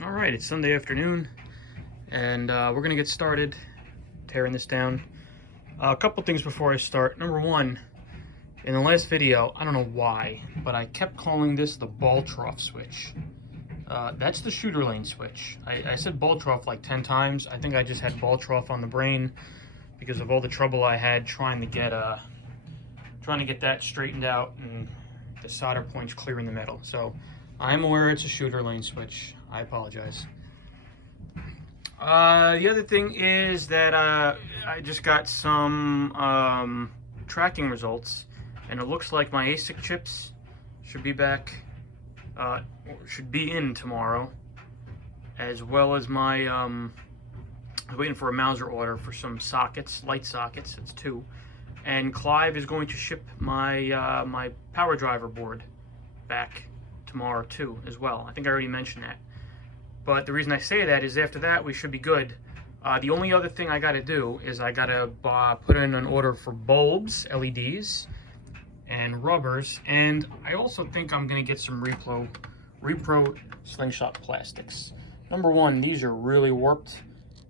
All right, it's Sunday afternoon, and we're gonna get started tearing this down. A couple things before I start. Number one, in the last video, I don't know why, but I kept calling this the ball trough switch. That's the shooter lane switch. I said ball trough like 10 times. I think I just had ball trough on the brain because of all the trouble I had trying to get that straightened out and the solder points clear in the middle. So I'm aware it's a shooter lane switch. I apologize. The other thing is that I just got some tracking results, and it looks like my ASIC chips should be back, should be in tomorrow, as well as my, I'm waiting for a Mauser order for some sockets, light sockets, it's 2. And Clive is going to ship my, my power driver board back tomorrow too, as well. I think I already mentioned that. But the reason I say that is after that, we should be good. The only other thing I gotta do is I gotta put in an order for bulbs, LEDs, and rubbers. And I also think I'm gonna get some Repro slingshot plastics. Number one, these are really warped.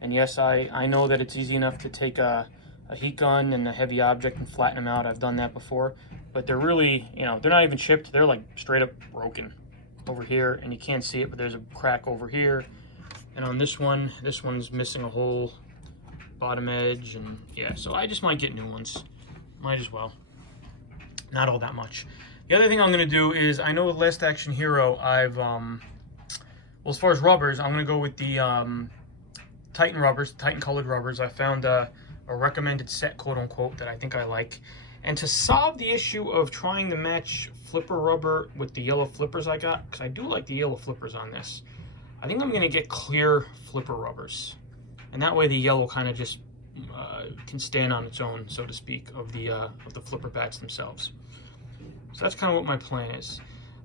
And yes, I know that it's easy enough to take a heat gun and a heavy object and flatten them out. I've done that before. But they're really, you know, they're not even chipped. They're like straight up broken over here, and you can't see it, but there's a crack over here. And on this one's missing a whole bottom edge, and yeah, so I just might get new ones. Might as well. Not all that much. The other thing I'm gonna do is, I know with Last Action Hero, I've, well, as far as rubbers, I'm gonna go with the Titan rubbers, Titan colored rubbers. I found a recommended set, quote unquote, that I think I like. And to solve the issue of trying to match flipper rubber with the yellow flippers I got, because I do like the yellow flippers on this, I think I'm going to get clear flipper rubbers. And that way the yellow kind of just can stand on its own, so to speak, of the flipper bats themselves. So that's kind of what my plan is.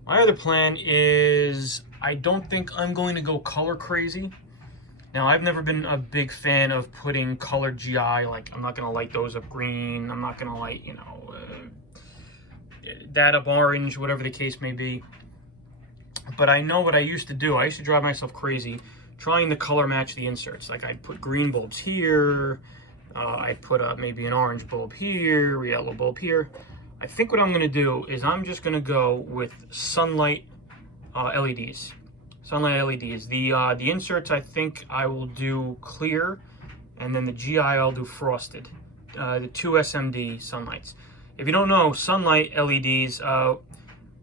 My other plan is, I don't think I'm going to go color crazy. Now, I've never been a big fan of putting colored GI, like I'm not going to light those up green, I'm not going to light, you know, that up orange, whatever the case may be. But I know what I used to do. I used to drive myself crazy trying to color match the inserts. Like I'd put green bulbs here, I'd put maybe an orange bulb here, a yellow bulb here. I think what I'm going to do is I'm just going to go with sunlight LEDs. Sunlight LEDs. The inserts, I think I will do clear, and then the GI I'll do frosted. The 2 SMD sunlights. If you don't know, sunlight LEDs,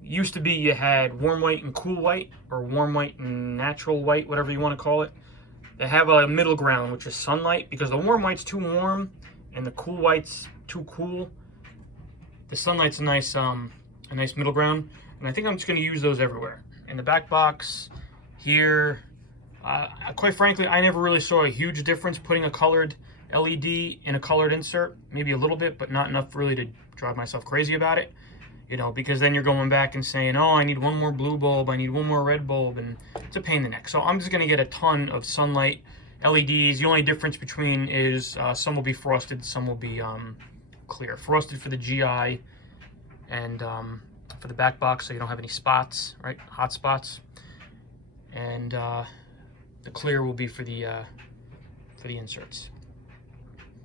used to be you had warm white and cool white, or warm white and natural white, whatever you want to call it. They have a middle ground, which is sunlight, because the warm white's too warm and the cool white's too cool. The sunlight's a nice middle ground, and I think I'm just going to use those everywhere. In the back box, here, quite frankly, I never really saw a huge difference putting a colored LED in a colored insert. Maybe a little bit, but not enough really to drive myself crazy about it. You know, because then you're going back and saying, oh, I need one more blue bulb, I need one more red bulb, and it's a pain in the neck. So I'm just going to get a ton of sunlight LEDs. The only difference between is some will be frosted, some will be clear. Frosted for the GI and for the back box, so you don't have any spots, right? Hot spots. And the clear will be for the inserts.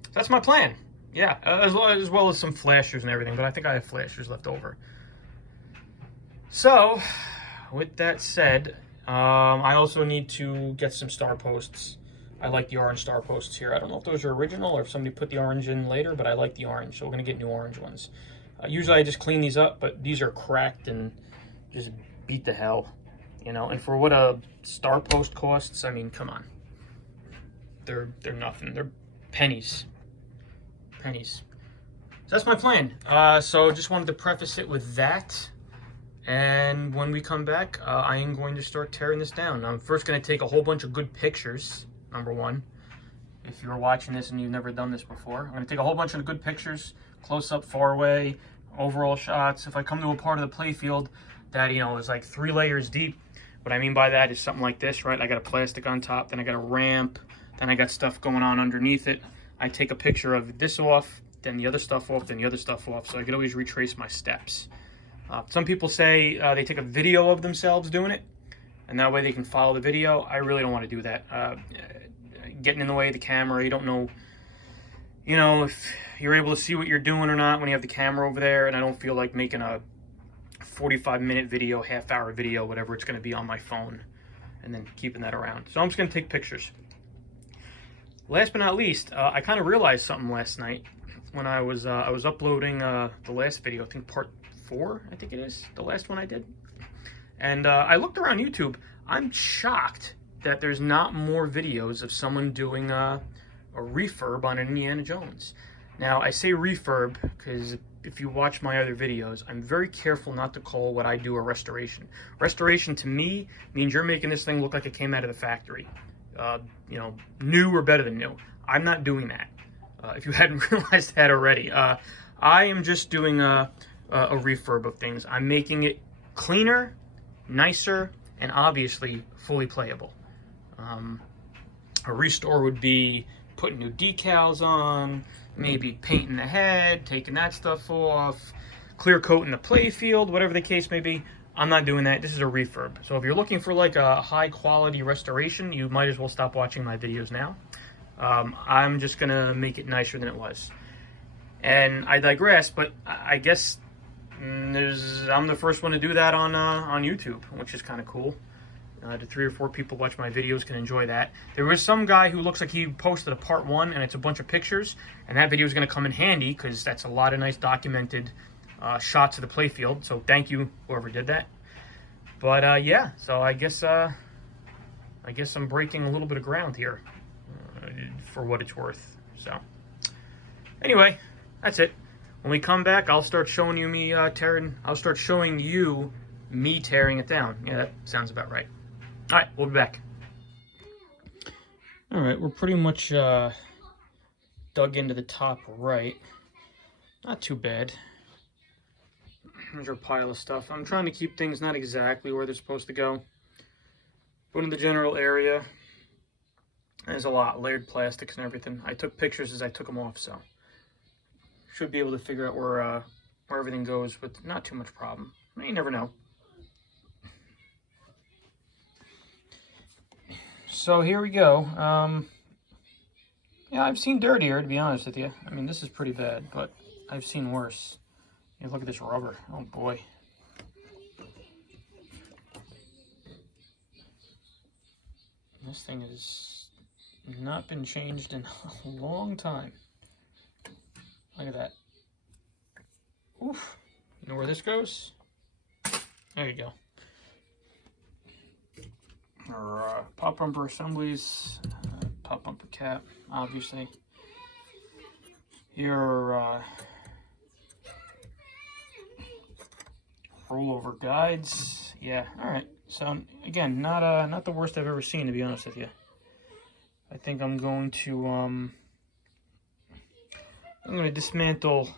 So that's my plan. Yeah, as well as some flashers and everything, but I think I have flashers left over. So, with that said, I also need to get some star posts. I like the orange star posts here. I don't know if those are original or if somebody put the orange in later, but I like the orange, so we're going to get new orange ones. Usually I just clean these up, but these are cracked and just beat the hell. You know, and for what a star post costs, I mean, come on. They're nothing. They're pennies. Pennies. So that's my plan. So just wanted to preface it with that. And when we come back, I am going to start tearing this down. I'm first going to take a whole bunch of good pictures, number one. If you're watching this and you've never done this before, I'm going to take a whole bunch of good pictures, close up, far away, overall shots. If I come to a part of the playfield that, you know, is like 3 layers deep, what I mean by that is something like this, right? I got a plastic on top, then I got a ramp, then I got stuff going on underneath it. I take a picture of this off, then the other stuff off, then the other stuff off, so I could always retrace my steps. Some people say they take a video of themselves doing it, and that way they can follow the video. I really don't want to do that. Getting in the way of the camera, you don't know, you know, if you're able to see what you're doing or not when you have the camera over there, and I don't feel like making a 45-minute video, half-hour video, whatever it's going to be on my phone, and then keeping that around. So I'm just going to take pictures. Last but not least, I kind of realized something last night when I was uploading the last video. I think part 4, I think it is, the last one I did. And I looked around YouTube. I'm shocked that there's not more videos of someone doing a refurb on an Indiana Jones. Now, I say refurb because if you watch my other videos, I'm very careful not to call what I do a restoration. Restoration to me means you're making this thing look like it came out of the factory. You know, new or better than new. I'm not doing that. If you hadn't realized that already. I am just doing a refurb of things. I'm making it cleaner, nicer, and obviously fully playable. A restore would be putting new decals on, maybe painting the head, taking that stuff off, clear coating the playfield, whatever the case may be. I'm not doing that. This is a refurb. So if you're looking for like a high quality restoration, you might as well stop watching my videos now. I'm just gonna make it nicer than it was. And I digress, but I guess I'm the first one to do that on YouTube, which is kind of cool. The 3 or 4 people watch my videos can enjoy that. There was some guy who looks like he posted a part 1 and it's a bunch of pictures, and that video is going to come in handy because that's a lot of nice documented shots of the playfield. So thank you whoever did that. But yeah, so I guess I'm breaking a little bit of ground here for what it's worth. So anyway, that's it. When we come back, I'll start showing you me tearing. I'll start showing you me tearing it down. Yeah, that sounds about right. All right, we'll be back. All right, we're pretty much dug into the top right. Not too bad. There's our pile of stuff. I'm trying to keep things not exactly where they're supposed to go, but in the general area. There's a lot, layered plastics and everything. I took pictures as I took them off, so should be able to figure out where everything goes with not too much problem. You never know. So here we go. Yeah, I've seen dirtier, to be honest with you. I mean, this is pretty bad, but I've seen worse. Yeah, look at this rubber. Oh boy. This thing has not been changed in a long time. Look at that. Oof. You know where this goes? There you go. Our pop bumper assemblies, pop bumper cap, obviously. Your rollover guides. Yeah, all right. So again, not the worst I've ever seen, to be honest with you. I think I'm going to dismantle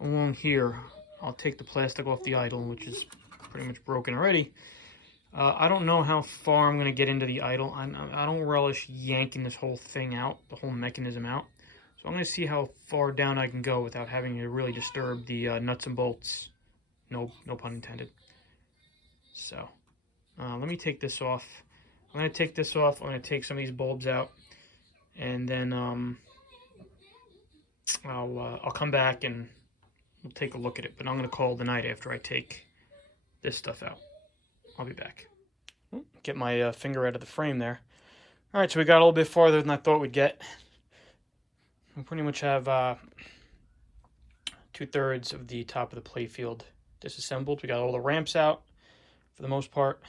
along here. I'll take the plastic off the idle, which is pretty much broken already. I don't know how far I'm going to get into the idle. I don't relish yanking this whole thing out, the whole mechanism out. So I'm going to see how far down I can go without having to really disturb the nuts and bolts. No pun intended. So let me take this off. I'm going to take this off. I'm going to take some of these bulbs out, and then I'll come back and we'll take a look at it. But I'm going to call it the night after I take this stuff out. I'll be back. Get my finger out of the frame there. All right, so we got a little bit farther than I thought we'd get. We pretty much have 2/3 of the top of the playfield disassembled. We got all the ramps out for the most part.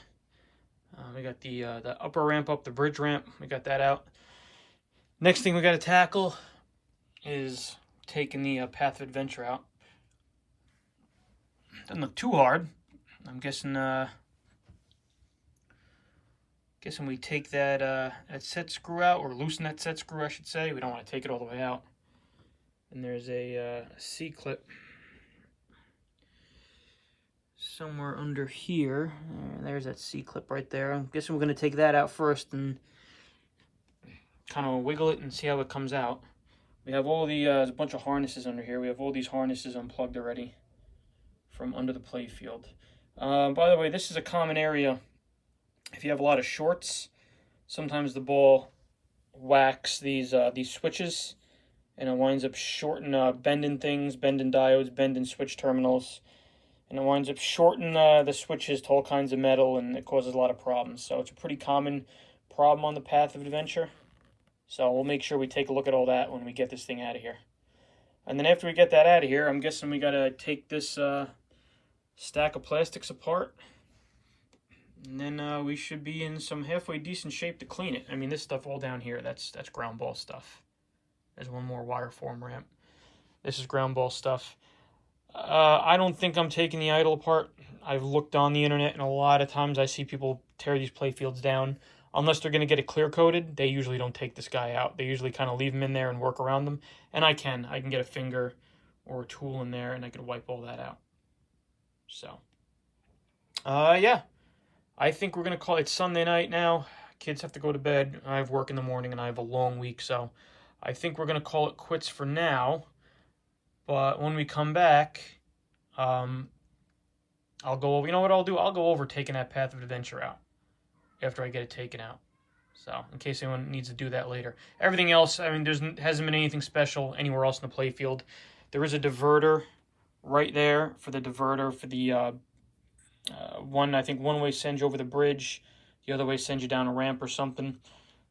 We got the upper ramp up, the bridge ramp. We got that out. Next thing we got to tackle is taking the path of adventure out. Doesn't look too hard. I'm guessing we take that set screw out, or loosen that set screw, I should say. We don't want to take it all the way out. And there's a C-clip somewhere under here. There's that C-clip right there. I'm guessing we're going to take that out first and kind of wiggle it and see how it comes out. We have all the, there's a bunch of harnesses under here. We have all these harnesses unplugged already from under the playfield. By the way, this is a common area if you have a lot of shorts, sometimes the ball whacks these switches, and it winds up bending things, bending diodes, bending switch terminals, and it winds up shorting the switches to all kinds of metal, and it causes a lot of problems. So it's a pretty common problem on the path of adventure. So we'll make sure we take a look at all that when we get this thing out of here. And then after we get that out of here, I'm guessing we gotta take this stack of plastics apart. And then we should be in some halfway decent shape to clean it. I mean, this stuff all down here, that's ground ball stuff. There's one more wire form ramp. This is ground ball stuff. I don't think I'm taking the idle apart. I've looked on the internet, and a lot of times I see people tear these playfields down. Unless they're going to get it clear coated, they usually don't take this guy out. They usually kind of leave him in there and work around them. And I can get a finger or a tool in there, and I can wipe all that out. So, yeah. I think we're going to call it Sunday night now. Kids have to go to bed. I have work in the morning, and I have a long week. So, I think we're going to call it quits for now. But when we come back, I'll go over. You know what I'll do? I'll go over taking that Path of Adventure out after I get it taken out. So, in case anyone needs to do that later. Everything else, I mean, hasn't been anything special anywhere else in the playfield. There is a diverter right there for the one. I think one way sends you over the bridge, the other way sends you down a ramp or something.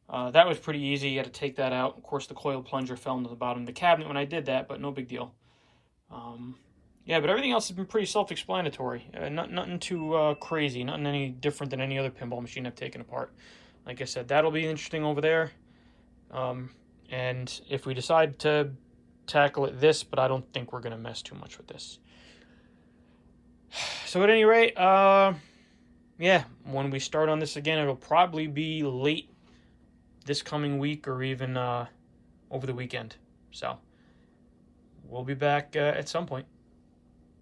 That was pretty easy. You had to take that out. Of course, the coil plunger fell into the bottom of the cabinet when I did that, but no big deal. Yeah, but everything else has been pretty self-explanatory. Nothing too crazy. Nothing any different than any other pinball machine I've taken apart. Like I said, that'll be interesting over there. And if we decide to tackle it but I don't think we're going to mess too much with this. So at any rate, yeah, when we start on this again, it'll probably be late this coming week or even over the weekend. So we'll be back at some point.